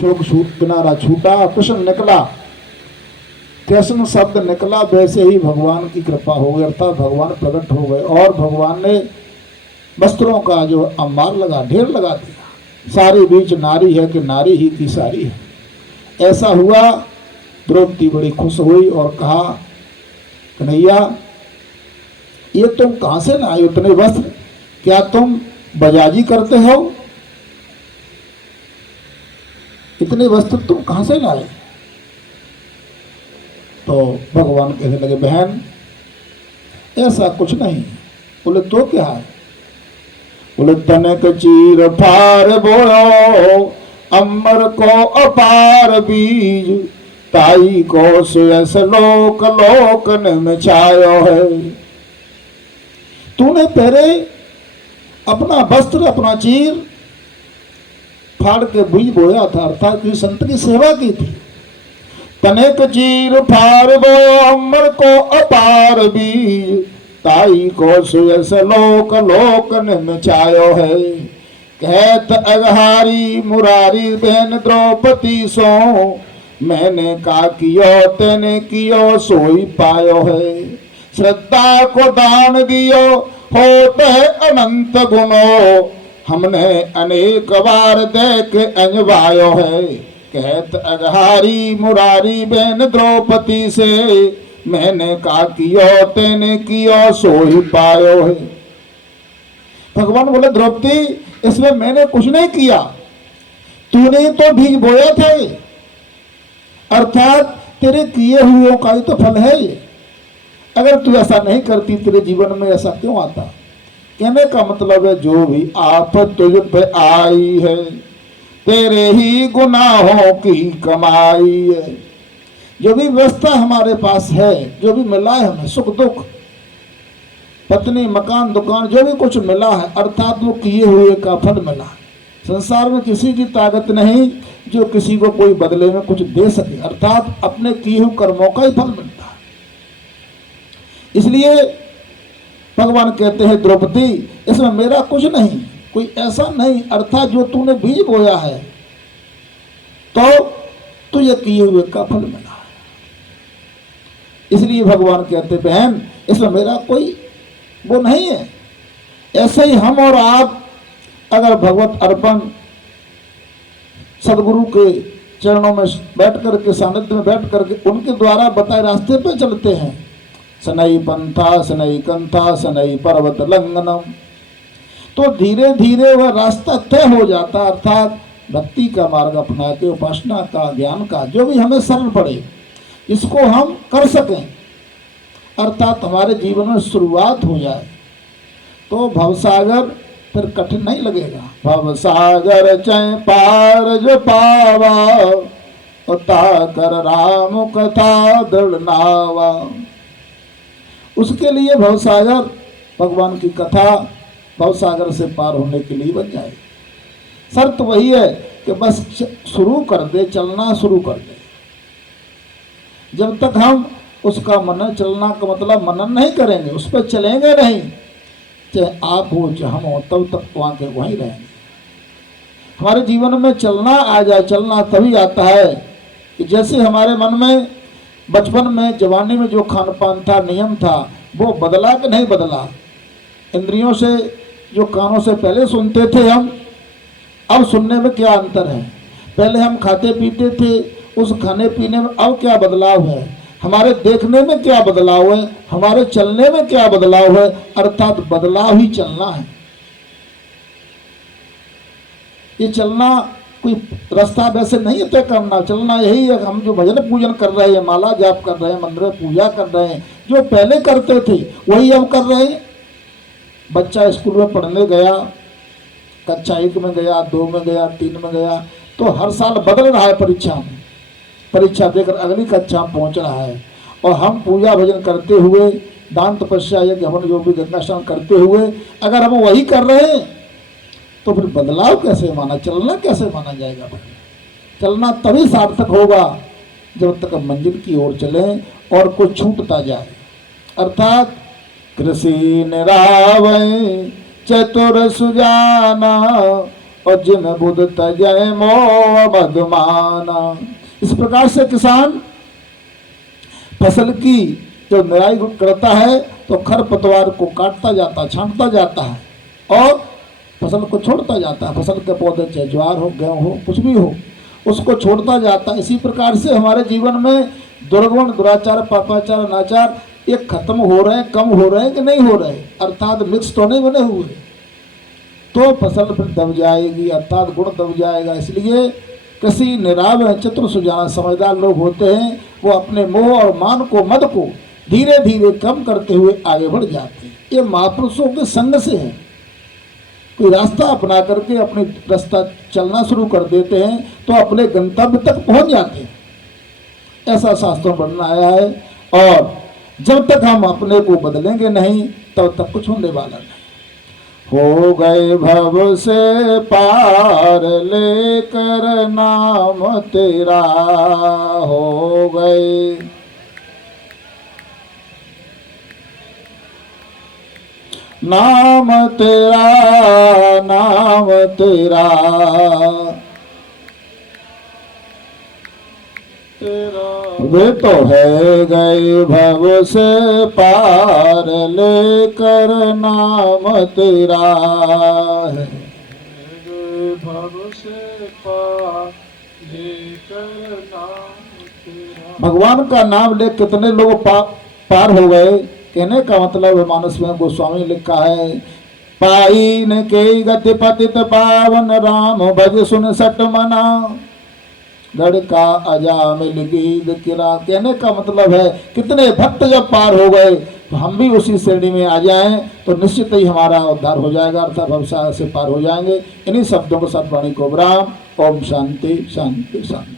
शोक किनारा छूटा, कृष्ण निकला। कृष्ण शब्द निकला, वैसे ही भगवान की कृपा हो गई, अर्थात भगवान प्रकट हो गए और भगवान ने वस्त्रों का जो अंबार लगा, ढेर लगा दिया। सारी बीच नारी है कि नारी ही की सारी है, ऐसा हुआ। द्रौपदी बड़ी खुश हुई और कहा, कन्हैया ये तुम कहाँ से लाए इतने वस्त्र? क्या तुम बजाजी करते हो? इतने वस्त्र तुम कहाँ से लाए? तो भगवान कहने लगे, बहन ऐसा कुछ नहीं। बोले तो क्या है? बोले तनक चीर फार बोयो, अमर को अपार बीज, ताई को सुयस लोक लोकन में छायो है। तूने पहले अपना वस्त्र, अपना चीर फाड़ के बीज बोया था, अर्थात कि संत की सेवा की थी। तनेक चीर फाड़ बोयो, अमर को अपार बीज, ताई को सुयस लोक लोकन में छायो है। कहत अगहारी मुरारी बहन द्रौपदी सो, मैंने का कियो तेने कियो सोई पायो है। श्रद्धा को दान दियो होते अनंत गुणो, हमने अनेक बार देख अंजवायो है। कहत अगहारी मुरारी बहन द्रौपदी से, मैंने का कियो तेने कियो सोई पायो है। भगवान बोले, द्रौपदी इसमें मैंने कुछ नहीं किया, तूने तो बीज बोए थे, अर्थात तेरे किए हुए का ही तो फल है ये। अगर तू ऐसा नहीं करती, तेरे जीवन में ऐसा क्यों आता? कहने का मतलब है, जो भी आफत तुझ पे आई है, तेरे ही गुनाहों की कमाई है। जो भी व्यवस्था हमारे पास है, जो भी मिला है हमें, सुख दुख, पत्नी मकान दुकान, जो भी कुछ मिला है, अर्थात वो किए हुए का फल मिला है। संसार में किसी की ताकत नहीं जो किसी को कोई बदले में कुछ दे सके, अर्थात अपने किए हुए कर्मों का ही फल मिलता है। इसलिए भगवान कहते हैं, द्रौपदी इसमें मेरा कुछ नहीं, कोई ऐसा नहीं, अर्थात जो तूने बीज बोया है तो तुझे किए हुए का फल मिला है। इसलिए भगवान कहते, बहन इसमें मेरा कोई वो नहीं है। ऐसे ही हम और आप अगर भगवत अर्पण सदगुरु के चरणों में बैठ करके, सानिध्य में बैठ करके उनके द्वारा बताए रास्ते पे चलते हैं, सनई पंथा सनई कंथा सनई पर्वत लंघनम, तो धीरे धीरे वह रास्ता तय हो जाता। अर्थात भक्ति का मार्ग अपना के, उपासना का, ज्ञान का, जो भी हमें सरल पड़े, इसको हम कर सकें, अर्थात हमारे जीवन में शुरुआत हो जाए, तो भवसागर फिर कठिन नहीं लगेगा। भवसागर चै पार जो पावा, उता कर राम कथा दृढ़ नावा। उसके लिए भवसागर, भगवान की कथा भवसागर से पार होने के लिए बन जाए। शर्त वही है कि बस शुरू कर दे, चलना शुरू कर दे। जब तक हम उसका मनन, चलना का मतलब मनन नहीं करेंगे, उस पर चलेंगे नहीं, चाहे आप हो चाहे हम हो, तब तक वहाँ के वहीं रहेंगे। हमारे जीवन में चलना आ जाए। चलना तभी आता है कि जैसे हमारे मन में बचपन में, जवानी में जो खान पान था, नियम था, वो बदला कि नहीं बदला। इंद्रियों से, जो कानों से पहले सुनते थे हम, अब सुनने में क्या अंतर है? पहले हम खाते पीते थे, उस खाने पीने में अब क्या बदलाव है? हमारे देखने में क्या बदलाव है? हमारे चलने में क्या बदलाव है? अर्थात बदलाव ही चलना है। ये चलना कोई रास्ता वैसे नहीं तय करना, चलना यही है। हम जो भजन पूजन कर रहे हैं, माला जाप कर रहे हैं, मंदिर में पूजा कर रहे हैं, जो पहले करते थे वही अब कर रहे हैं। बच्चा स्कूल में पढ़ने गया, कक्षा 1 में गया, 2 में गया, 3 में गया, तो हर साल बदल रहा है। परीक्षा देकर अगली कक्षा में पहुंच रहा है। और हम पूजा भजन करते हुए, दान तपस्या यज्ञ हवन जो भी गंगा स्नान करते हुए अगर हम वही कर रहे हैं, तो फिर बदलाव कैसे माना, चलना कैसे माना जाएगा? चलना तभी सार्थक होगा जब तक हम मंजिल की ओर चलें और कुछ छूटता जाए। अर्थात कृषि निरावै चतुर सुजाना, और जिम बुध तजय मोह मधुमाना। इस प्रकार से किसान फसल की जब निराई करता है तो खरपतवार को काटता जाता, छांटता जाता है और फसल को छोड़ता जाता है। फसल के पौधे चाहे ज्वार हो, गेहूँ हो, कुछ भी हो, उसको छोड़ता जाता है। इसी प्रकार से हमारे जीवन में दुर्गुण, दुराचार, पापाचार, अनाचार ये खत्म हो रहे हैं, कम हो रहे हैं कि नहीं हो रहे, अर्थात मिक्स तो नहीं बने हुए, तो फसल फिर दब जाएगी, अर्थात गुण दब जाएगा। इसलिए किसी निराव चतुर सुजान समझदार लोग होते हैं, वो अपने मोह और मान को, मद को धीरे धीरे कम करते हुए आगे बढ़ जाते हैं। ये महापुरुषों के संग से है। कोई रास्ता अपना करके अपने रास्ता चलना शुरू कर देते हैं तो अपने गंतव्य तक पहुंच जाते हैं। ऐसा शास्त्रों में वर्णन आया है। और जब तक हम अपने को बदलेंगे नहीं तब तक कुछ होने वाला नहीं। हो गए भव से पार लेकर नाम तेरा, हो गए नाम तेरा, नाम तेरा, वे तो है गए भव से पार लेकर नाम तेरा है, भव से पार लेकर नाम तेरा। भगवान का नाम ले कितने लोग पार हो गए। कहने का मतलब मानस में गोस्वामी ने लिखा है, पाई न के गति पतित पावन राम भज सुन सट मना, गढ़ का अजामिल गीत किला। कहने का मतलब है कितने भक्त जब पार हो गए तो हम भी उसी श्रेणी में आ जाएं तो निश्चित ही हमारा उद्धार हो जाएगा, अर्थात भवसागर से पार हो जाएंगे। इन्हीं शब्दों को सतवाणी को विराम। ओम शांति शांति शांति।